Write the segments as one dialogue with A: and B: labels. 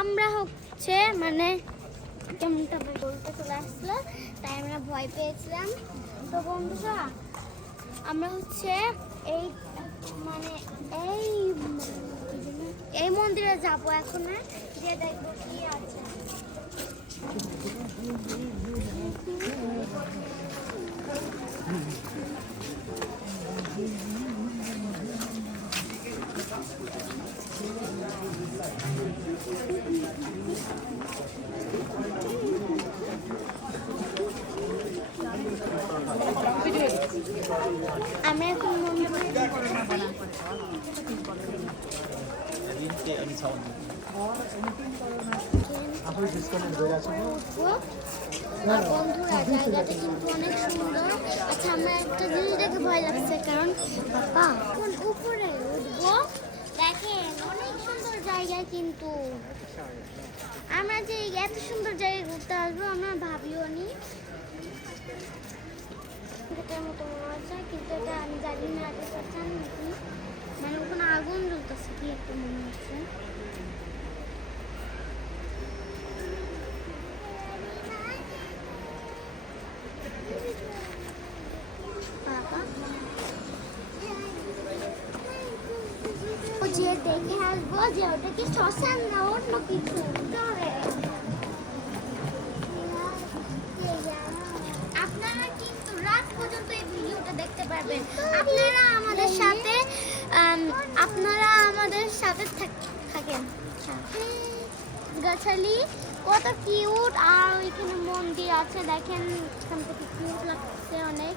A: আমরা হচ্ছে মানে কেমনটা বলতে চলে আসলো, তাই আমরা ভয় পেয়েছিলাম। তো বন্ধুরা, আমরা হচ্ছে এই মানে এই এই মন্দিরে যাব এখন যে দেখব জায়গাটা কিন্তু অনেক সুন্দর একটা জিনিস দেখে ভয় লাগছে কারণ উপরে উঠবো দেখেন অনেক সুন্দর কিন্তু আমরা যে এত সুন্দর জায়গায় ঘুরতে আসব আমরা ভাবিও নি মতো মনে হচ্ছে কিন্তু আমি জানি না আগে চাচ্ছেন নাকি মানে ওখানে কি একটা মনে হচ্ছে। আপনারা কিন্তু রাত পর্যন্ত এই দেখতে পারবেন। আপনারা আমাদের সাথে আপনারা আমাদের সাথে থাক- থাকেন। গাছালি কত কিউট আর ওইখানে মন্দির আছে দেখেন এখান থেকে কিউট লাগছে অনেক।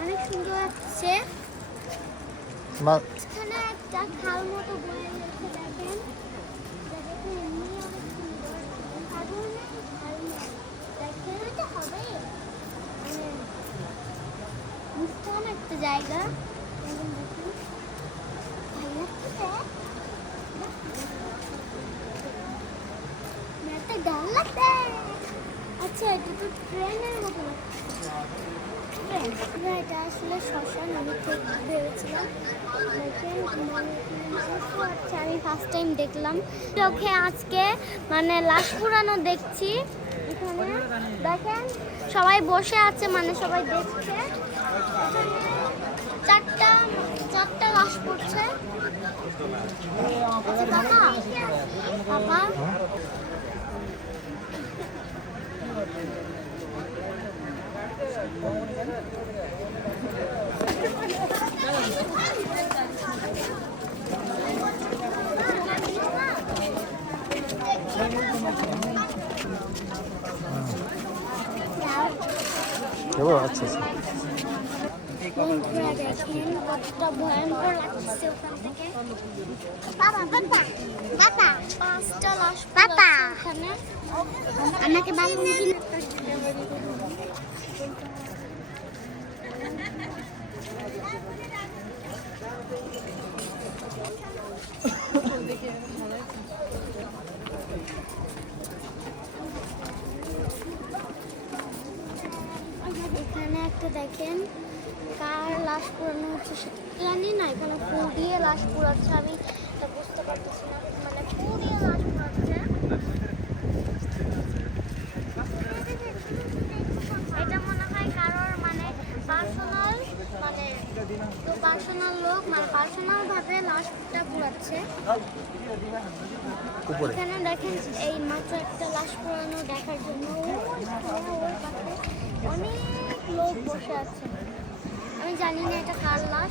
A: অনেক সুন্দর লাগছে। এখানে একটা খাল মতো বয়ে গেছে দেখেন জায়গাটা এমনি অনেক সুন্দর সাগর নেই খাল নেই দেখেন এটা হবে মানে মুস্তান একটা জায়গা দেখেন দেখেন ভালো লাগতেছে একটা ডাল লাগছে আচ্ছা এটা ট্রেনের মতো ট্রেন, এটা আসলে শ্মশান, আমি ঠিক ভেবেছিলাম। আচ্ছা আমি ফার্স্ট টাইম দেখলাম। চোখে আজকে মানে লাশ পুরানো দেখছি। এখানে, দেখেন, সবাই বসে আছে মানে সবাই দেখছে। চারটা চারটা লাশ পড়ছে। আচ্ছা বাবা বাবা?
B: দেবো আচ্ছা আচ্ছা
A: বন্ধুরা দেখেন কতটা ভয়ঙ্কর লাগছে ওখান থেকে বাবা বাবা বাবা পাঁচটা লাশ বাবা ওখানে আমাকে বাবা এখানে একটা দেখেন কার লাশ পুরানো হচ্ছে সেটা জানি না এখানে ফুল দিয়ে লাশ পুরাচ্ছে আমি এটা বুঝতে পারতেছি না মানে ফুল দিয়ে লাশ পুরাচ্ছে। এটা মনে হয় কারোর মানে পার্সোনাল মানে তো পার্সোনাল লোক মানে পার্সোনাল ভাবে লাশটা পুরাচ্ছে। এখানে দেখেন এই মাত্র একটা লাশ পুরানো দেখার জন্য। সামনে পাশে অনেক লোক বসে আছে। আমি জানি না এটা কার লাশ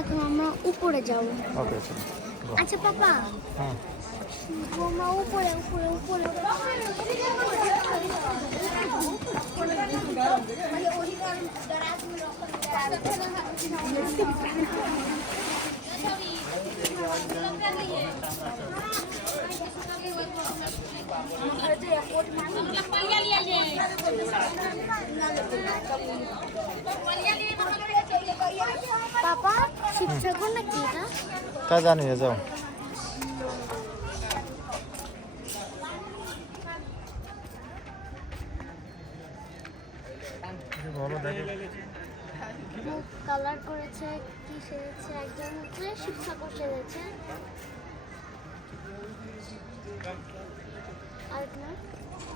A: এখন আমরা উপরে যাব
B: ওকে
A: আচ্ছা পাপা
B: হ্যাঁ
A: আমরা উপরে উপরে উপরে পাপা শিবঠাকুর নাকি
B: তা? জানি না, যাও। ভালো দেখো।
A: কালার করেছে কি
C: ই সেরেছে একজন হচ্ছে শিব ঠাকুর সেরেছে আর না
A: আমাদের এরকম কবিরাজ বাড়ি গেলে মুসলমানদের প্রতি দেয় না
B: হুম
C: খ্রিস্টান হয়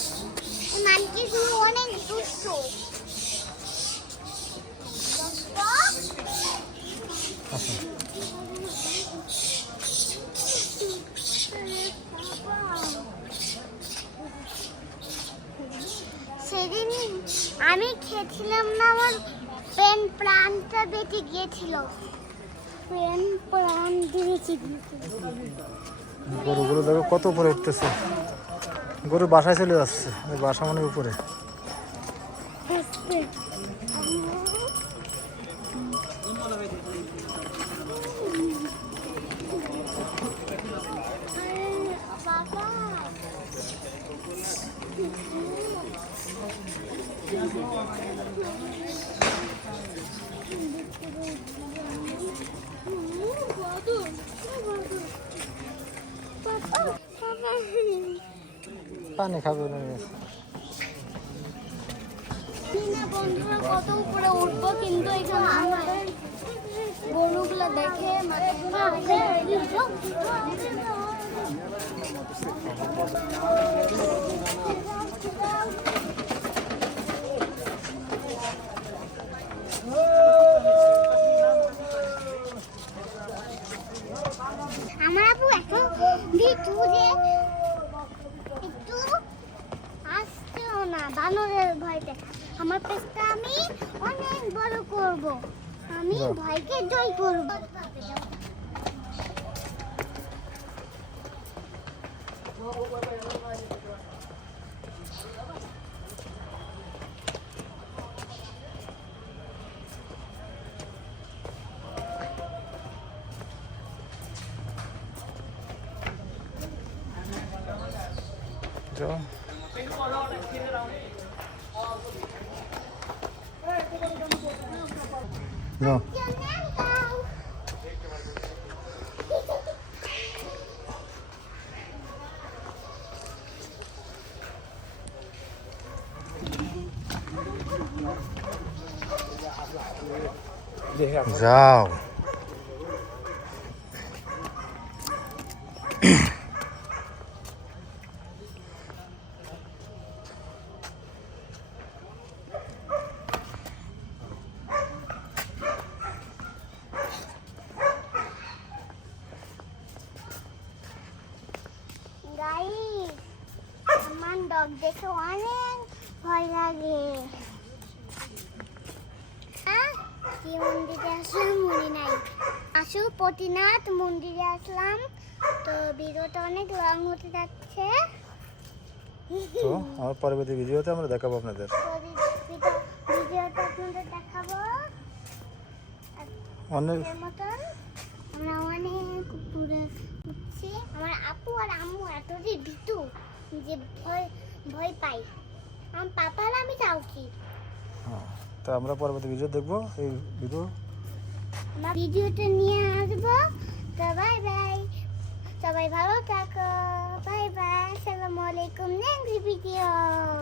B: আচ্ছা
C: সেদিন আমি খেয়েছিলাম না আমার পেন প্রাণটা বেঁচে গিয়েছিল। পেন প্রাণ দিয়েছি
B: গরুগুলো দেখো কত উপরে উঠতেছে। গরু বাসায় চলে যাচ্ছে ওই বাসা মানে উপরে। পানি খাবে না
C: কত উপরে উঠবো কিন্তু এখানে আমাদের দেখে মানে আমার আপু এখন ভিতু যে একটু আসতেও না বানরের ভয়তে। আমার পেছটা আমি অনেক বড় করব। আমি। ভয়কে জয় করব।
B: যাও। যাও যাও
C: ডগ দেখে অনেক ভয় লাগে। কি মন্দিরে আসলাম? মনে নাই। আসু পতিনাথ মন্দিরে আসলাম। তো ভিডিওটা অনেক লং হতে যাচ্ছে।
B: তো আমার পরবর্তী ভিডিওতে আমরা দেখাবো আপনাদের।
C: ভিডিওটা আপনাদের দেখাবো।
B: অনেক
C: মতন আমরা অনেক উপরে উঠছি আমার আপু আর আম্মু এতটাই ভীতু যে ভয় ভয় পাই। আমার পাপা আর আমি যাও কি?
B: হ্যাঁ, তো আমরা পরবর্তী ভিডিও দেখব। এই ভিডিও
C: ভিডিওটা নিয়ে আসব। তো বাই বাই সবাই ভালো থাকো। বাই বাই আসসালামু আলাইকুম। Next video